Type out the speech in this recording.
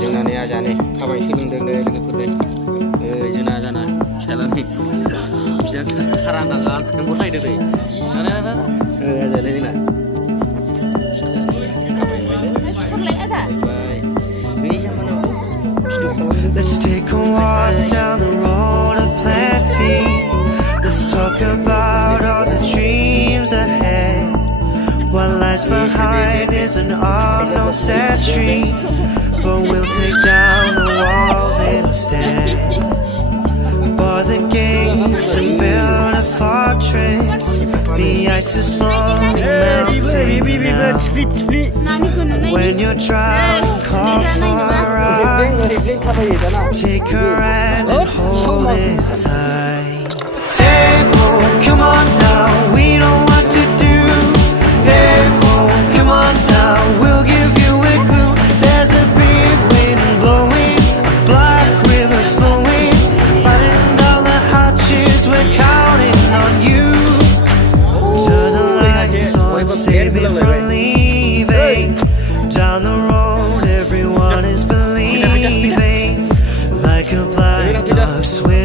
जोंनानै आजानि थाबाय सोलोंदों नै लोगोफोरनो जोंना जाना फिसालानि बिजों हारां गागान नोंखौ सायदो दै आजालाय जोंना Let's take a walk down the road of plenty. Let's talk about all the dreams ahead. What lies behind is an unknown century, but we'll take down the walls instead. Bar the gates and build a fortress. The ice is slowly melting now. When you're driving, call for us. Take her hand and hold it tight. Hey, oh, come on now, we know what to do. Hey, oh, come on now, we'll give you a clue. There's a big wind blowing, a black river flowing, riding down the hatches, we're counting on you. Turn the lights on, save me from leaving. Down the road, everyone is believing. Like a black dog swimming